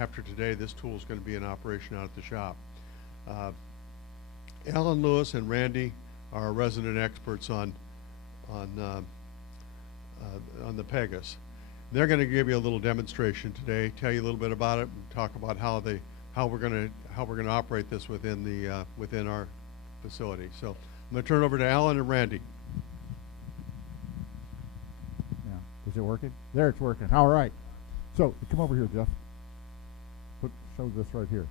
after today, this tool is going to be in operation out at the shop. Uh, Alan Lewis and Randy are our resident experts on the Pegas. They're going to give you a little demonstration today, tell you a little bit about it, and talk about how we're going to operate this within our facility. So I'm going to turn it over to Alan and Randy. Yeah, is it working? There, it's working. All right. So come over here, Jeff. Show this right here.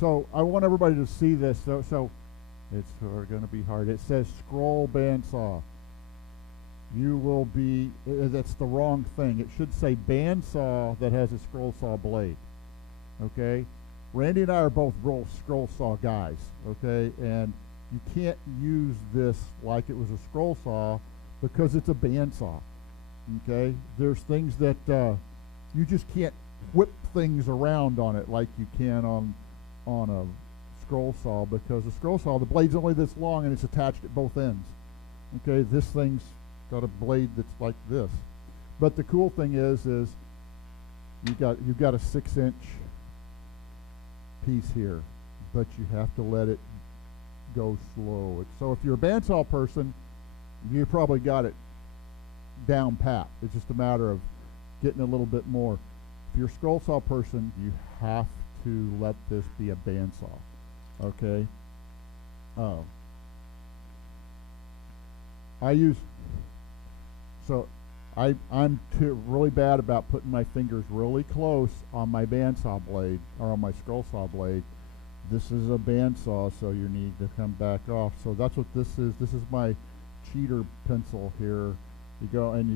So I want everybody to see this. So it's going to be hard. It says scroll bandsaw. You will be, that's the wrong thing. It should say bandsaw that has a scroll saw blade. Okay? Randy and I are both scroll saw guys. Okay? And you can't use this like it was a scroll saw because it's a bandsaw. Okay? There's things that you just can't whip things around on it like you can on a scroll saw, because a scroll saw, the blade's only this long and it's attached at both ends. Okay? This thing's got a blade that's like this. But the cool thing is you've got a 6-inch piece here, but you have to let it go slow. So if you're a bandsaw person, you probably got it down pat. It's just a matter of getting a little bit more. If you're a scroll saw person, you have to let this be a bandsaw. Okay? I'm really bad about putting my fingers really close on my bandsaw blade, or on my scroll saw blade. This is a bandsaw, so you need to come back off. So that's what this is. This is my cheater pencil here. You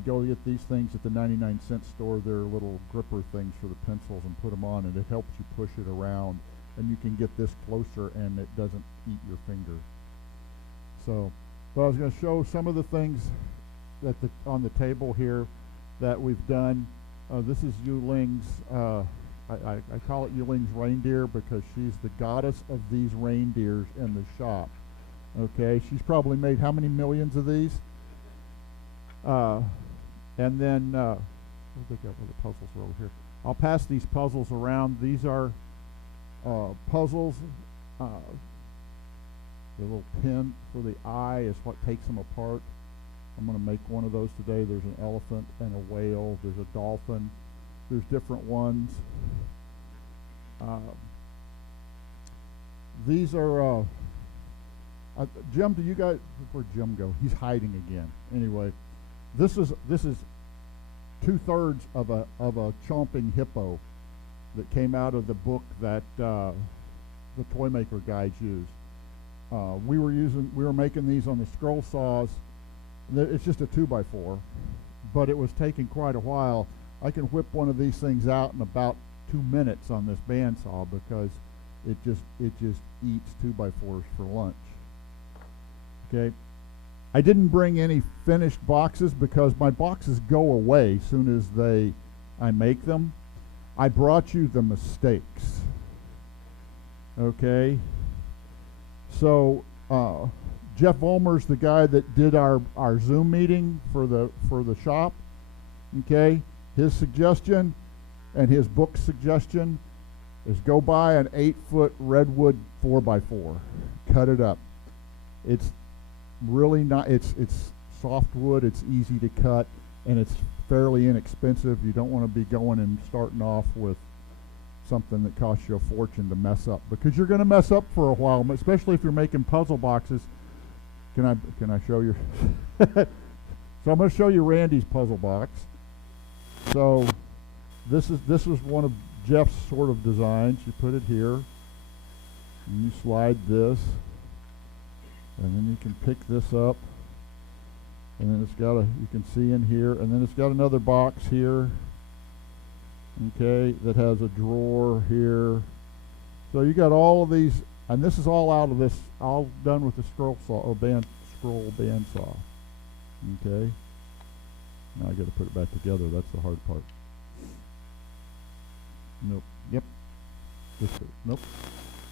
go get these things at the 99-cent store. They're little gripper things for the pencils, and put them on, and it helps you push it around, and you can get this closer, and it doesn't eat your finger. So, but I was going to show some of the things on the table here that we've done. This is Yuling's, I call it Yuling's reindeer because she's the goddess of these reindeers in the shop. Okay, she's probably made how many millions of these? And then, I think the puzzles are over here. I'll pass these puzzles around. These are puzzles. The little pin for the eye is what takes them apart. I'm going to make one of those today. There's an elephant and a whale. There's a dolphin. There's different ones. These are, Jim, do you guys, where'd Jim go? He's hiding again. Anyway, this is 2/3 of a chomping hippo that came out of the book that the toy maker guys use. We were making these on the scroll saws. It's just a 2x4, but it was taking quite a while. I can whip one of these things out in about 2 minutes on this bandsaw because it just eats 2x4s for lunch. Okay, I didn't bring any finished boxes because my boxes go away as soon as I make them. I brought you the mistakes. Okay, so Jeff Vollmer's the guy that did our Zoom meeting for the shop. Okay, his suggestion and his book suggestion is go buy an 8-foot redwood 4x4, cut it up. It's really not. It's softwood. It's easy to cut, and it's fairly inexpensive. You don't want to be going and starting off with something that costs you a fortune to mess up, because you're going to mess up for a while, especially if you're making puzzle boxes. Can I show you? So I'm going to show you Randy's puzzle box. So this was one of Jeff's sort of designs. You put it here, and you slide this, and then you can pick this up, and then it's got you can see in here, and then it's got another box here, okay, that has a drawer here. So you got all of these, and this is all out of this, all done with the scroll bandsaw. Okay. Now I got to put it back together. That's the hard part. Nope. Yep. Nope.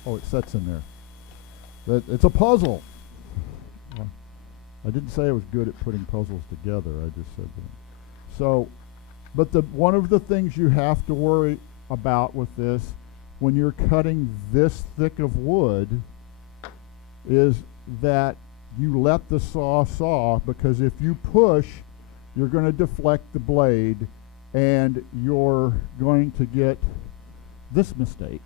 Oh, it sets in there. It's a puzzle. I didn't say I was good at putting puzzles together. I just said that. So, but one of the things you have to worry about with this, when you're cutting this thick of wood, is that you let the saw, because if you push, you're going to deflect the blade, and you're going to get this mistake.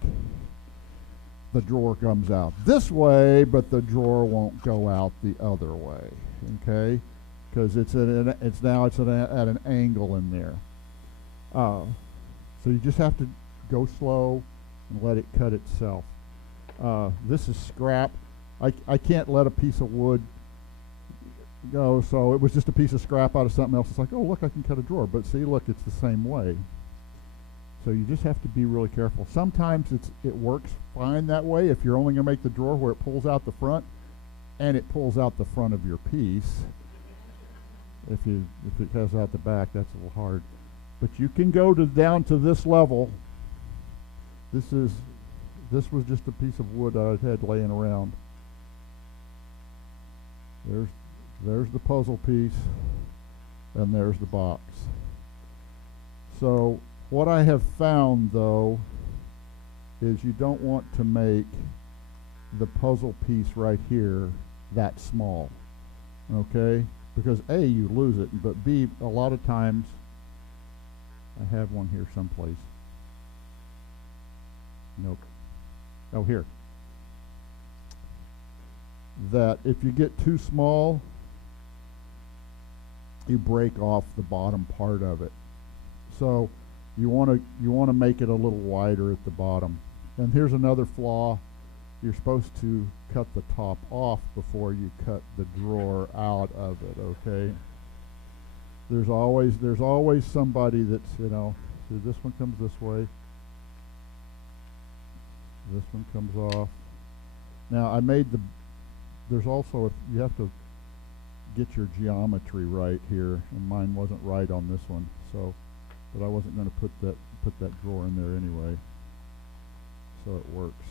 The drawer comes out this way, but the drawer won't go out the other way, okay? Because it's now at an angle in there. So you just have to go slow and let it cut itself. This is scrap. I can't let a piece of wood go, so it was just a piece of scrap out of something else. It's like, oh, look, I can cut a drawer. But see, look, it's the same way. So you just have to be really careful. Sometimes it works fine that way if you're only going to make the drawer where it pulls out the front, and it pulls out the front of your piece. If it has out the back, that's a little hard. But you can go down to this level. This was just a piece of wood I had laying around. There's the puzzle piece, and there's the box. So what I have found, though, is you don't want to make the puzzle piece right here that small, okay? Because A, you lose it, but B, a lot of times, I have one here someplace. Nope. Oh, here. That if you get too small, you break off the bottom part of it. So you want to make it a little wider at the bottom. And here's another flaw. You're supposed to cut the top off before you cut the drawer out of it, okay? There's always somebody that's, this one comes this way. This one comes off. Now there's also, you have to get your geometry right here, and mine wasn't right on this one, so, but I wasn't going to put that drawer in there anyway, so it works.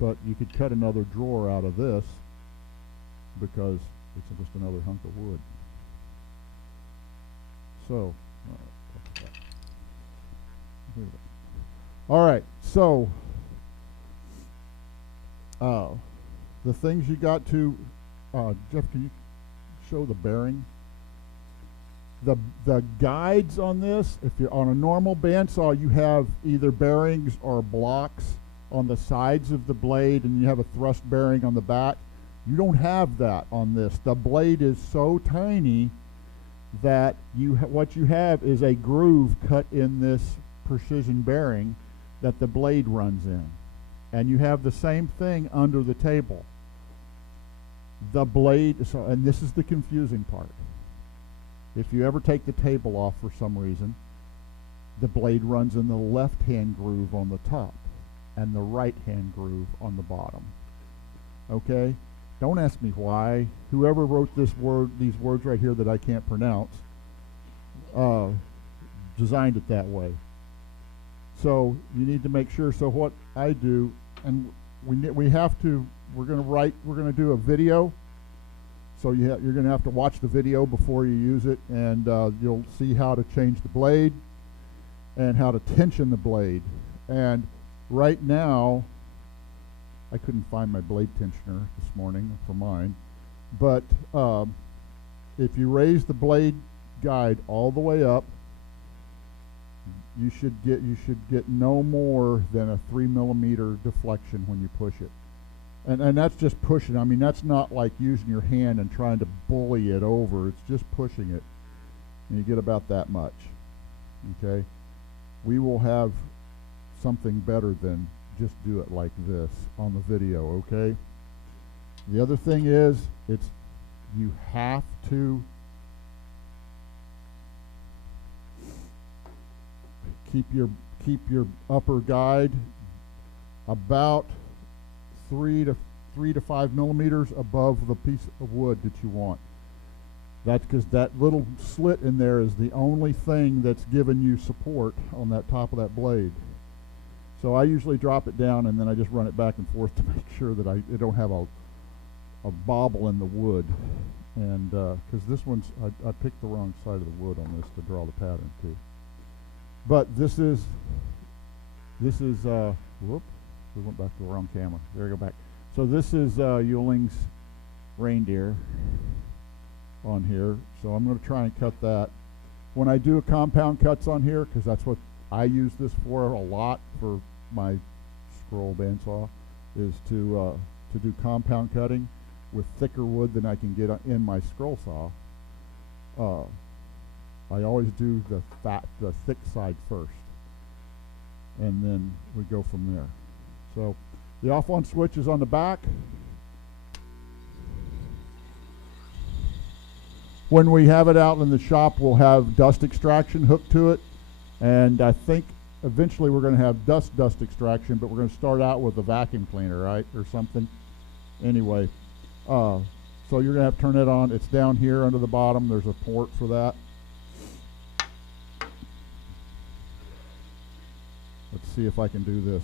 But you could cut another drawer out of this because it's just another hunk of wood. So, all right, so the things you got to, Jeff, can you show the bearing? The guides on this, if you're on a normal bandsaw, you have either bearings or blocks on the sides of the blade, and you have a thrust bearing on the back. You don't have that on this. The blade is so tiny that what you have is a groove cut in this precision bearing that the blade runs in. And you have the same thing under the table. The blade, and this is the confusing part. If you ever take the table off for some reason, the blade runs in the left-hand groove on the top and the right-hand groove on the bottom. Okay? Don't ask me why. Whoever wrote these words right here that I can't pronounce, designed it that way. So you need to make sure. So what I do, and we're going to do a video. So you're going to have to watch the video before you use it, and you'll see how to change the blade and how to tension the blade. And right now, I couldn't find my blade tensioner this morning for mine, but if you raise the blade guide all the way up, you should get no more than a 3 millimeter deflection when you push it. And that's just pushing. I mean, that's not like using your hand and trying to bully it over. It's just pushing it. And you get about that much. Okay? We will have something better than just do it like this on the video, okay? The other thing is, you have to keep your upper guide about 3 to 5 millimeters above the piece of wood that you want. That's because that little slit in there is the only thing that's giving you support on that top of that blade. So I usually drop it down, and then I just run it back and forth to make sure that I don't have a bobble in the wood. And because this one's, I picked the wrong side of the wood on this to draw the pattern too. But this is This is, whoop, we went back to the wrong camera. There we go back. So this is Ewing's reindeer on here. So I'm going to try and cut that. When I do compound cuts on here, because that's what I use this for a lot for my scroll bandsaw, is to do compound cutting with thicker wood than I can get in my scroll saw. I always do the thick side first, and then we go from there. So the off-on switch is on the back. When we have it out in the shop, we'll have dust extraction hooked to it, and I think eventually we're going to have dust extraction, but we're going to start out with a vacuum cleaner, right, or something. Anyway, so you're going to have to turn it on. It's down here under the bottom. There's a port for that. Let's see if I can do this.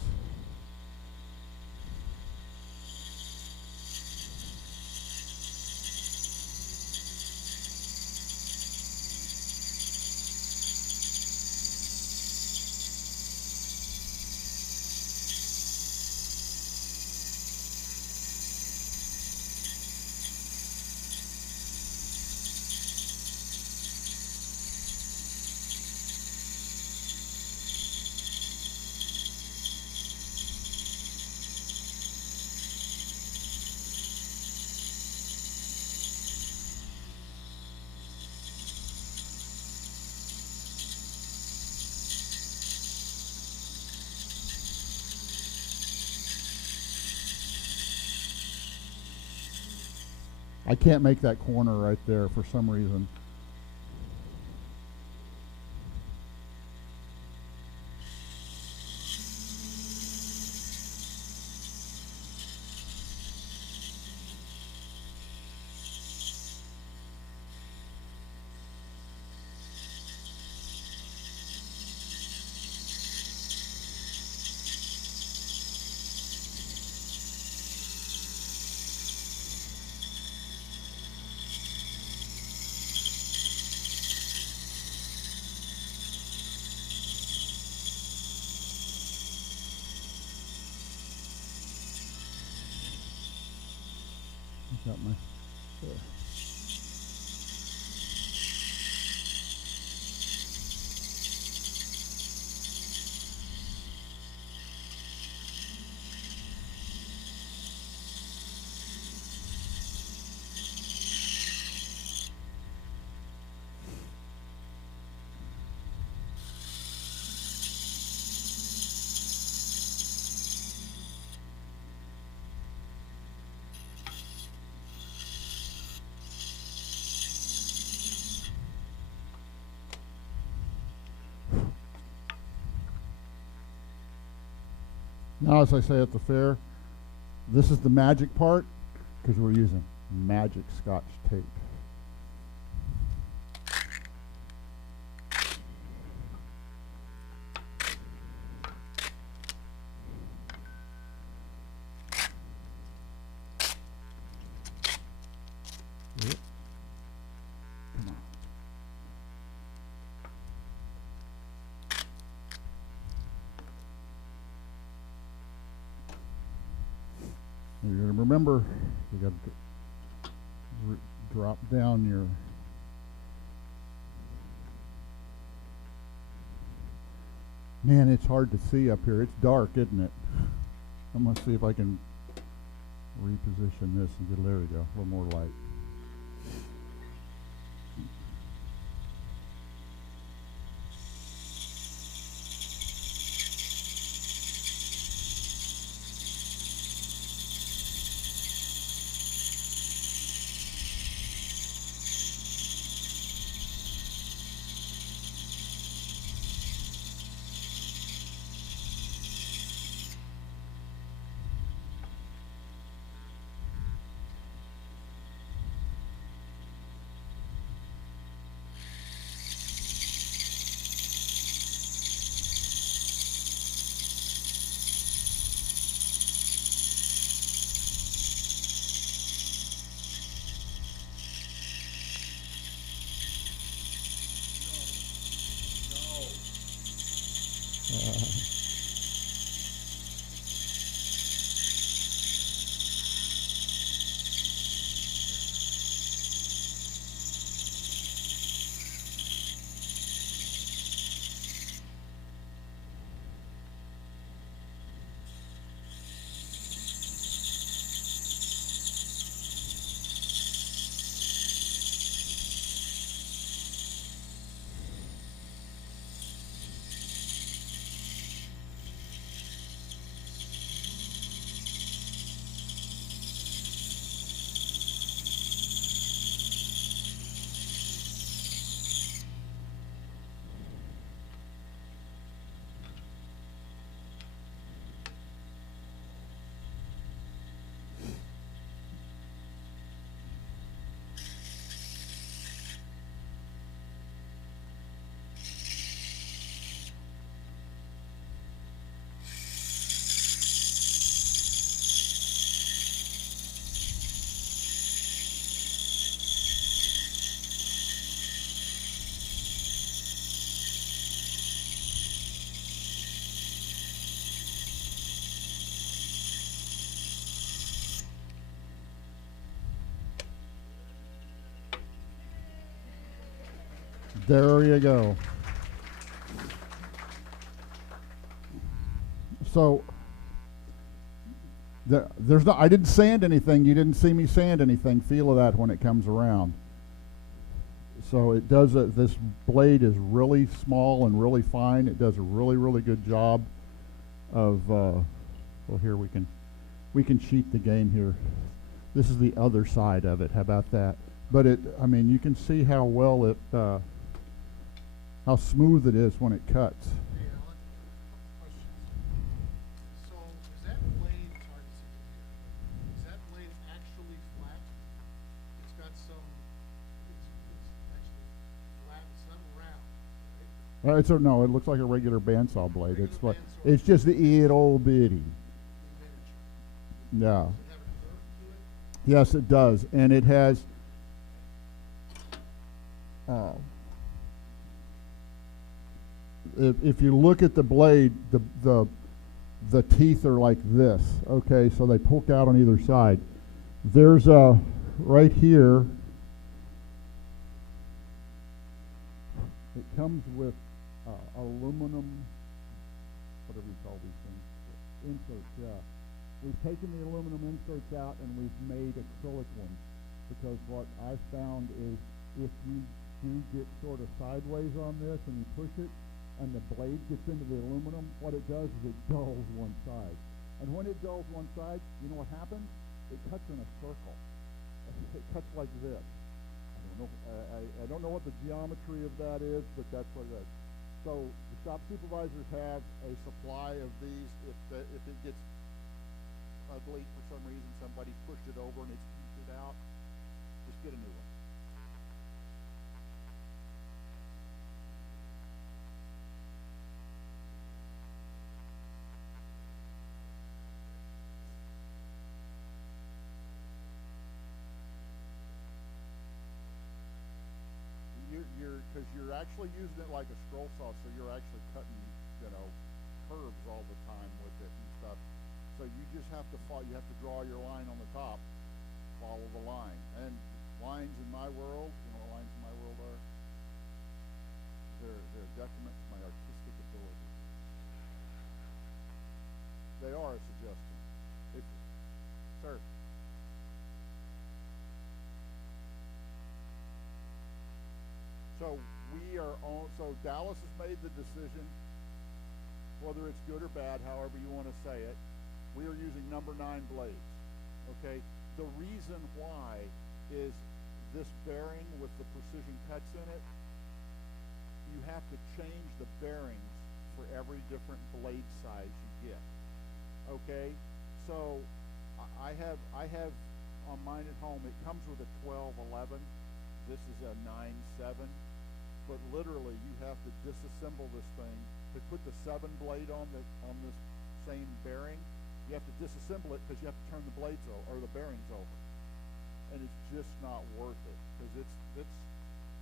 I can't make that corner right there for some reason. Got my there. Now, as I say at the fair, this is the magic part because we're using magic Scotch tape. Yep. Come on. You're going to remember, you got to drop down your man. It's hard to see up here. It's dark, isn't it? I'm going to see if I can reposition this and get, there we go, a little more light. There you go. So there's no. I didn't sand anything. You didn't see me sand anything. Feel of that when it comes around. So it does. This blade is really small and really fine. It does a really, really good job of. Well, here we can cheat the game here. This is the other side of it. How about that? But I mean, you can see how well it, how smooth it is when it cuts. Hey, Alan, couple questions. So is that blade, it's hard to see from here, but is that blade actually flat? It's got some, it's actually flat, it's not round, right? No, it looks like a regular bandsaw blade. Regular It's like bandsaw. it's just the ittle bitty. The miniature. Yeah. Does it have a curve to it? Yes, it does, and it has. If you look at the blade, the teeth are like this. Okay, so they poke out on either side. There's a right here. It comes with aluminum, whatever you call these things, inserts. Yeah, we've taken the aluminum inserts out and we've made acrylic ones because what I found is if you do get sort of sideways on this and you push it and the blade gets into the aluminum, what it does is it dulls one side. And when it dulls one side, you know what happens? It cuts in a circle. It cuts like this. I don't know what the geometry of that is, but that's what it is. So the shop supervisors have a supply of these. If it gets ugly for some reason, somebody pushed it over and it's pieced it out, just get a new one. Because you're actually using it like a scroll saw, so you're actually cutting, curves all the time with it and stuff. So you just have to you have to draw your line on the top, follow the line. And lines in my world, you know what lines in my world are? They're a detriment to my artistic ability. They are a suggestion. Sir. So so Dallas has made the decision, whether it's good or bad, however you want to say it. We are using number 9 blades. Okay? The reason why is this bearing with the precision cuts in it, you have to change the bearings for every different blade size you get. Okay? So I have on mine at home, it comes with a 12-11. This is a 9-7, but literally you have to disassemble this thing to put the 7 blade on this same bearing. You have to disassemble it because you have to turn the blades or the bearings over, and it's just not worth it because it's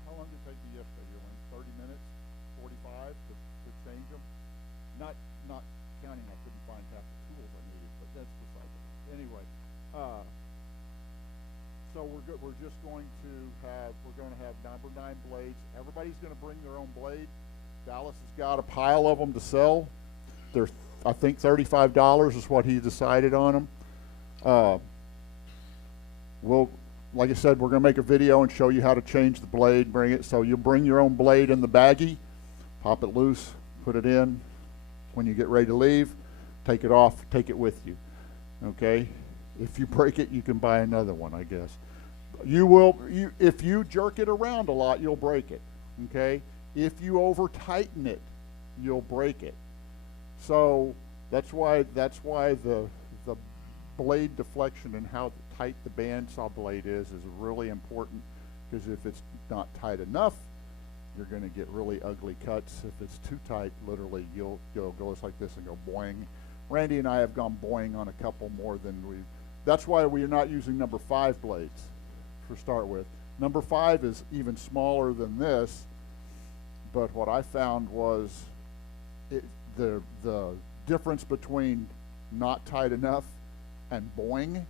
how long did it take you yesterday? You were 30 minutes, 45 to change them. Not counting I couldn't find half the tools I needed, but that's beside the point. Anyway. So we're just going to have number 9 blades. Everybody's going to bring their own blade. Dallas has got a pile of them to sell. They're, I think, $35 is what he decided on them. Like I said, we're going to make a video and show you how to change the blade. Bring it. So you'll bring your own blade in the baggie, pop it loose, put it in. When you get ready to leave, take it off, take it with you. Okay. If you break it, you can buy another one, I guess. If you jerk it around a lot, you'll break it, okay? If you over tighten it, you'll break it. So that's why the blade deflection and how tight the bandsaw blade is really important, because if it's not tight enough, you're going to get really ugly cuts. If it's too tight, literally, you'll go like this and go boing. Randy and I have gone boing on a couple more than we've. That's why we are not using number 5 blades to start with. Number 5 is even smaller than this, but what I found was the difference between not tight enough and boing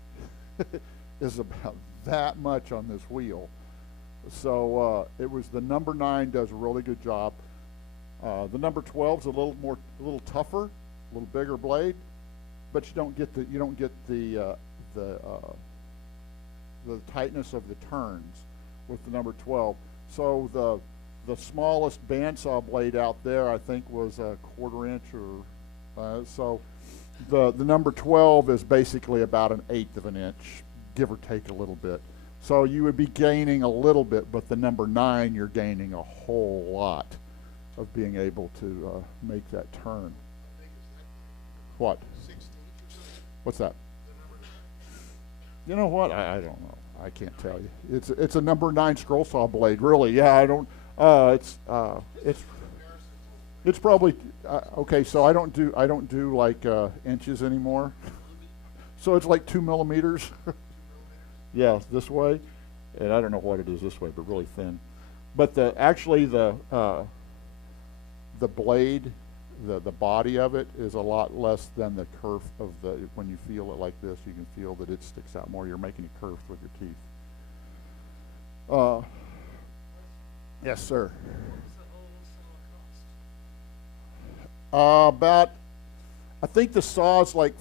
is about that much on this wheel. So it was the number 9 does a really good job. The number 12's a little tougher, a little bigger blade, but you don't get the tightness of the turns with the number 12. So the smallest bandsaw blade out there, I think, was a 1/4 inch, or so. The number 12 is basically about 1/8 of an inch, give or take a little bit. So you would be gaining a little bit, but the number 9, you're gaining a whole lot of being able to make that turn. What? 16 or something? What's that? The number 9. You know what? I don't know. I can't tell you. It's a number 9 scroll saw blade, really. Yeah, I don't. It's probably okay. So I don't do like inches anymore. So it's like 2 millimeters. Yeah, this way, and I don't know what it is this way, but really thin. But the blade, the body of it is a lot less than the curve of the. When you feel it like this, you can feel that it sticks out more. You're making it curved with your teeth. Yes, sir. What's the whole saw cost? About, I think the saw's like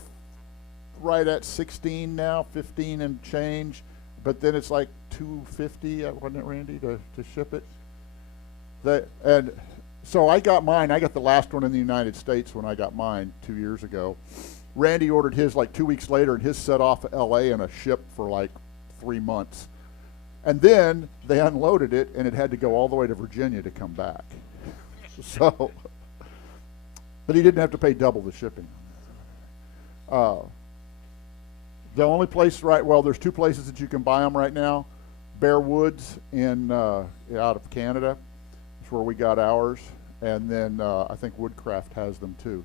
right at 16 now, 15 and change, but then it's like $250, wasn't it, Randy, to ship it? And so I got mine. I got the last one in the United States when I got mine 2 years ago. Randy ordered his like 2 weeks later, and his set off of LA in a ship for like 3 months. And then they unloaded it, and it had to go all the way to Virginia to come back. So, but he didn't have to pay double the shipping. The only place, there's 2 places that you can buy them right now. Bear Woods out of Canada, that's where we got ours, and then I think Woodcraft has them too.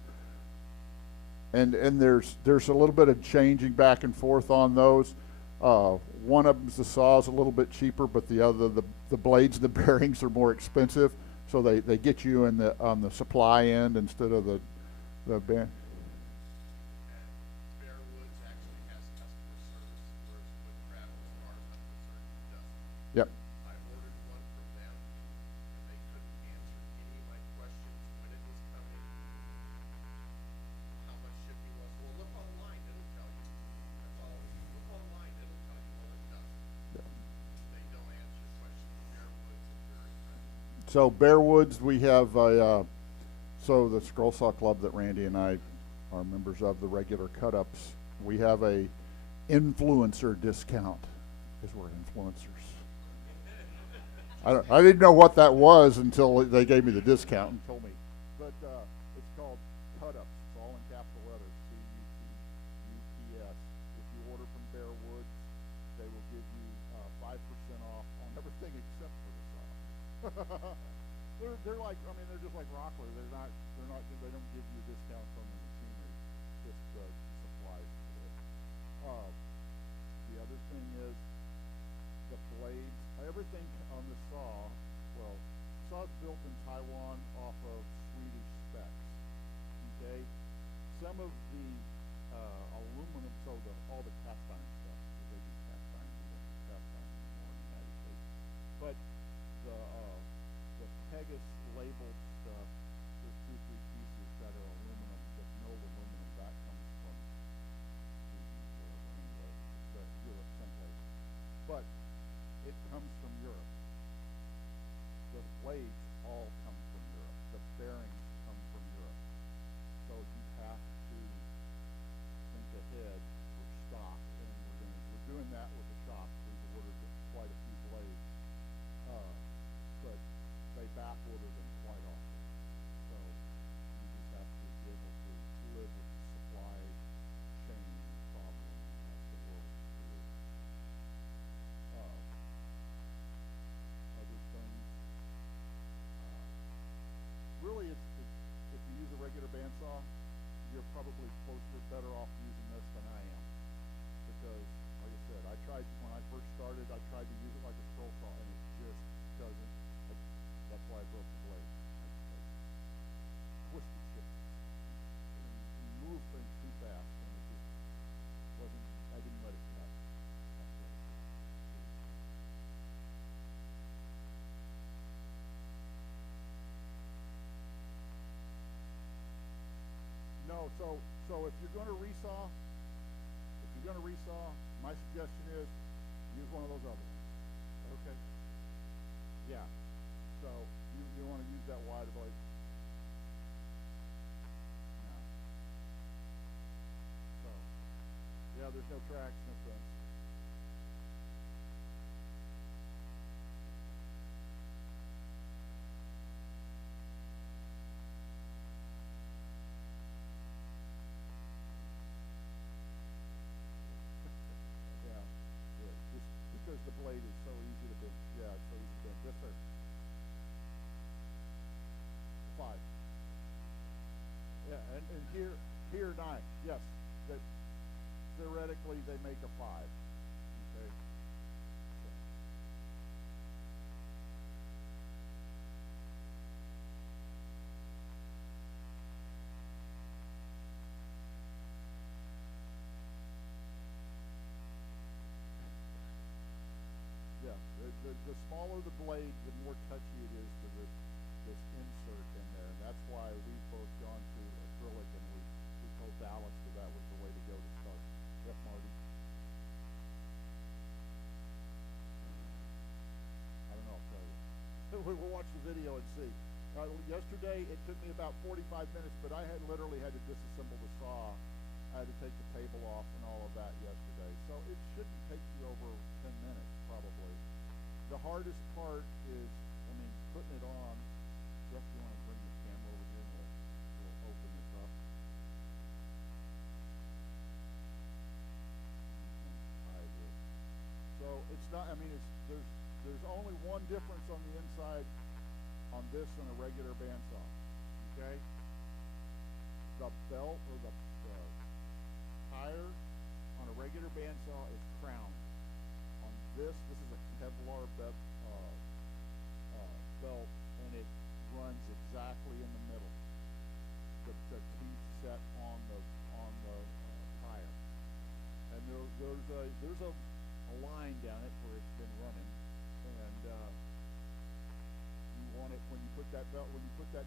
And there's a little bit of changing back and forth on those. One of them's the saw's a little bit cheaper, but the other, the blades and the bearings are more expensive. So they get you on the supply end instead of the band. Bear Woods actually has customer service, whereas Woodcraft, as far as I'm concerned, doesn't. Yep. I ordered one from them, and they couldn't answer any of my questions, when it was coming, how much shipping was. Well, look online, it'll tell you. That's all. Look online, it'll tell you. Well, it doesn't. Yeah. They don't answer questions. Bear Woods is very friendly. So Bear Woods, we have the Scroll Saw Club that Randy and I are members of, the regular cut-ups. We have a influencer discount, because we're influencers. I didn't know what that was until they gave me the discount and told me. But it's called cut-ups. It's all in capital letters, CUTUPS. If you order from Bear Woods, they will give you 5% off on everything except for the saw. They're like, I mean, they're just like Rockler. They don't give you a discount from the machinery, just the supplies for it. The other thing is the blades, everything on the saw. Well, saw's built in Taiwan off of Swedish specs. Okay, some of the aluminum, so all the cast iron stuff, because they do cast iron, we don't do cast iron anymore in the United States. But the Pegas labeled stuff, there's 2, 3 pieces that are aluminum, that no aluminum, that comes from Europe someplace. But it comes from Europe. The blades all come from Europe. The bearings come from Europe. So you have to think ahead for stock, and we're doing that with the shop. We've ordered quite a few blades, but they back order them quite often. So you just have to No, so if you're going to resaw, my suggestion is use one of those other ones. Okay. Yeah. So you want to use that wide blade. No. So yeah, there's no tracks, no fence. Yeah, just because the blade is so easy to bend. Yeah, it's so easy to bend. Yes, sir. 5. Yeah, and here 9. Yes, that theoretically they make a 5. Okay. So. Yeah, the smaller the blade, the more touchy it is to this insert in there, and that's why we've both gone to acrylic, and we told Dallas that was the way to go to start. Yep, Marty. I don't know, I'll tell you. We'll watch the video and see. Yesterday, it took me about 45 minutes, but I literally had to disassemble the saw. I had to take the table off and all of that yesterday. So it shouldn't take you over 10 minutes, probably. The hardest part is, putting it on. Jeff, you want to bring the camera over here and we'll open this up. Hide this. So it's not, there's only one difference on the inside on this and a regular bandsaw, okay? The belt or the tire on a regular bandsaw is crowned. On this is a Kevlar belt, and it runs exactly in the middle. The teeth set on the tire, and there's a line down it where it's been running, and you want it when you put that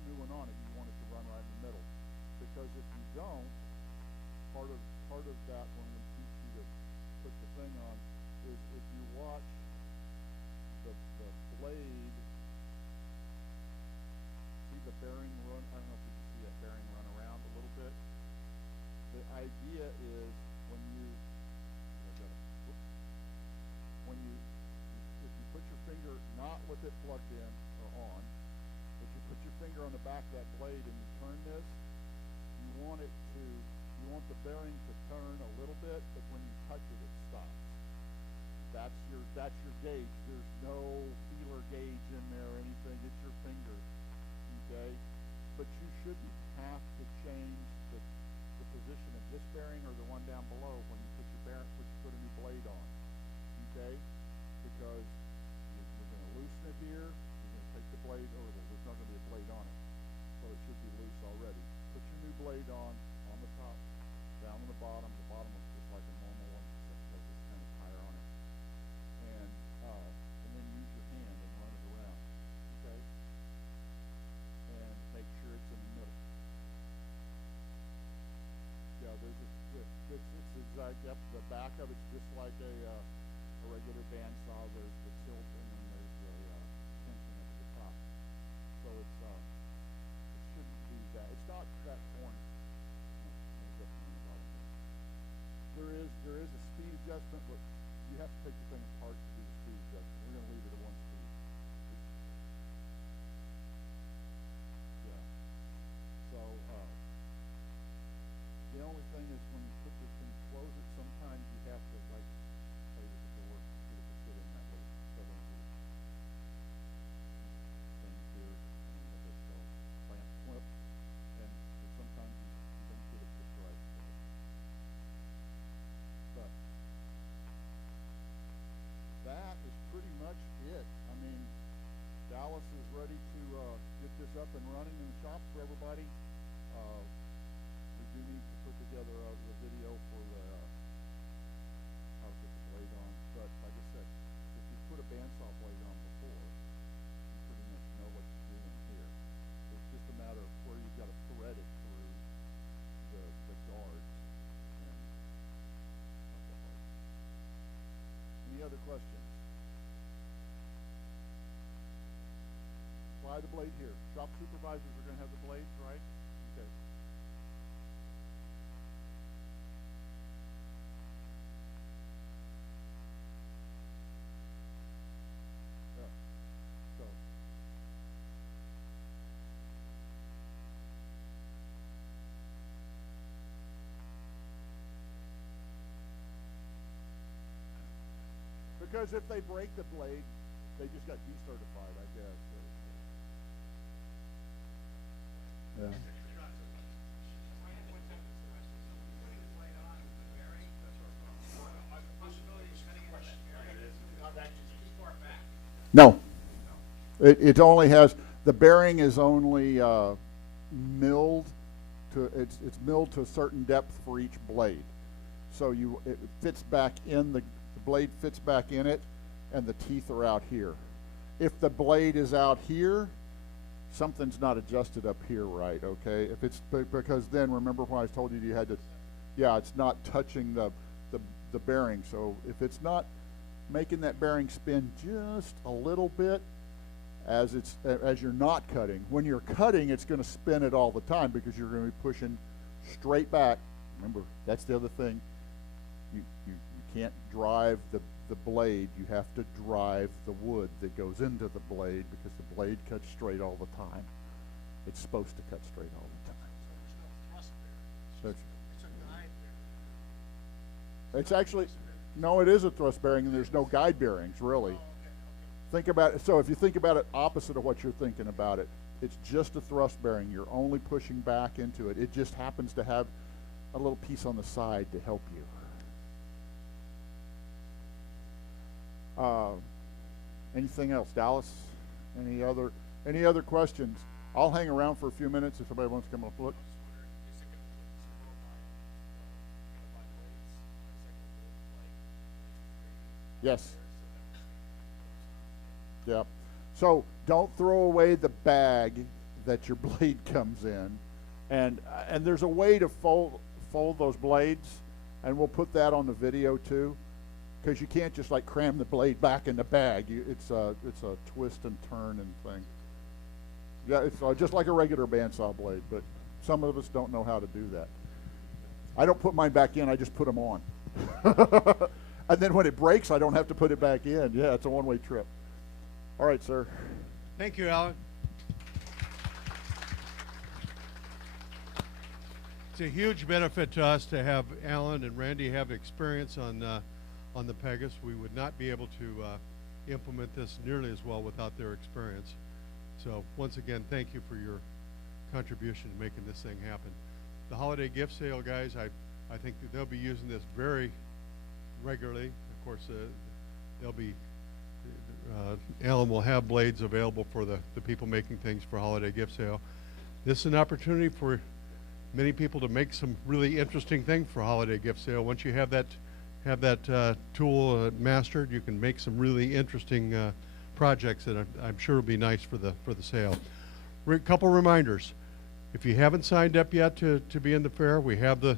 new one on it, you want it to run right in the middle, because if you don't, part of that when we teach you to put the thing on is if you watch the blade, see the bearing run. I don't know if you can see that bearing run around a little bit. The idea is if you put your finger not with it plugged in or on, but you put your finger on the back of that blade and you turn this, you want the bearing to turn a little bit, but when you touch it, it stops. That's your gauge. There's no feeler gauge in there or anything. It's your finger, okay? But you shouldn't have to change the position of this bearing or the one down below when you put a new blade on, okay? Because you're going to loosen it here. You're going to take the blade, there's not going to be a blade on it, so it should be loose already. Put your new blade on the top, down on the bottom. The bottom is just like a normal one, except because it's kind of higher on it. And then use your hand and run it around, okay? And make sure it's in the middle. Yeah, it's exact. Yep, the back of it's just like a regular bandsaw. There's the tilt, and then there's the tension at the top. So it shouldn't be that. It's not that corny. There is a speed adjustment, but you have to take the thing apart to do the speed adjustment. We're going to leave it at 1 speed. Yeah. So the only thing is when you put this thing, close it, sometimes you have to play with the door to get it to fit in that way. So don't do things here, what they call clamp clip, and sometimes you don't get it just right. But that is pretty much it. Dallas is ready to get this up and running in the shop for everybody. We do need to put together the video for how to put the blade on. But like I said, if you put a bandsaw blade on before, you pretty much know what you're doing here. It's just a matter of where you've got to thread it through the other questions? Slide the blade here. Shop supervisors are going to have the blades, right? Okay. Yeah. So. Because if they break the blade, they just got decertified, I guess. Yeah. No. It only has, the bearing is only milled to, it's milled to a certain depth for each blade. So it fits back in, the blade fits back in it, and the teeth are out here. If the blade is out here, something's not adjusted up here right, okay? If it's, because then remember when I told you had to, yeah, it's not touching the bearing. So if it's not making that bearing spin just a little bit as you're not cutting. When you're cutting, it's going to spin it all the time because you're going to be pushing straight back. Remember, that's the other thing. You can't drive the blade. You have to drive the wood that goes into the blade because the blade cuts straight all the time. It's supposed to cut straight all the time. So there's no thrust bearing. It's a guide bearing. It's actually, no, it is a thrust bearing, and there's no guide bearings, really. Oh, okay. Think about it. So if you think about it opposite of what you're thinking about it, it's just a thrust bearing. You're only pushing back into it. It just happens to have a little piece on the side to help you. Anything else, Dallas? Any other questions? I'll hang around for a few minutes if somebody wants to come up and look. Yes. Yep. So don't throw away the bag that your blade comes in, and there's a way to fold those blades, and we'll put that on the video too, because you can't just like cram the blade back in the bag. It's a twist and turn and thing. Yeah, it's just like a regular bandsaw blade, but some of us don't know how to do that. I don't put mine back in. I just put them on. And then when it breaks, I don't have to put it back in. Yeah, it's a one-way trip. All right, sir. Thank you, Alan. It's a huge benefit to us to have Alan and Randy have experience on the Pegas. We would not be able to implement this nearly as well without their experience. So once again, thank you for your contribution to making this thing happen. The holiday gift sale, guys, I think that they'll be using this very regularly. Of course, they'll be Alan will have blades available for the people making things for holiday gift sale. This is an opportunity for many people to make some really interesting things for holiday gift sale. Once you have that tool mastered, you can make some really interesting projects that I'm sure will be nice for the sale. Couple reminders: if you haven't signed up yet to be in the fair, we have the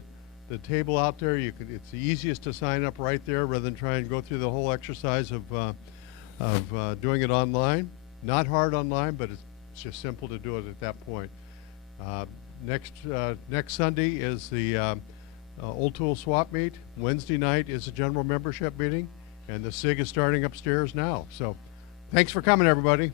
table out there. It's the easiest to sign up right there rather than try and go through the whole exercise of doing it online. Not hard online, but it's just simple to do it at that point. Next Sunday is the Old Tool Swap Meet. Wednesday night is a general membership meeting, and the SIG is starting upstairs now. So thanks for coming, everybody.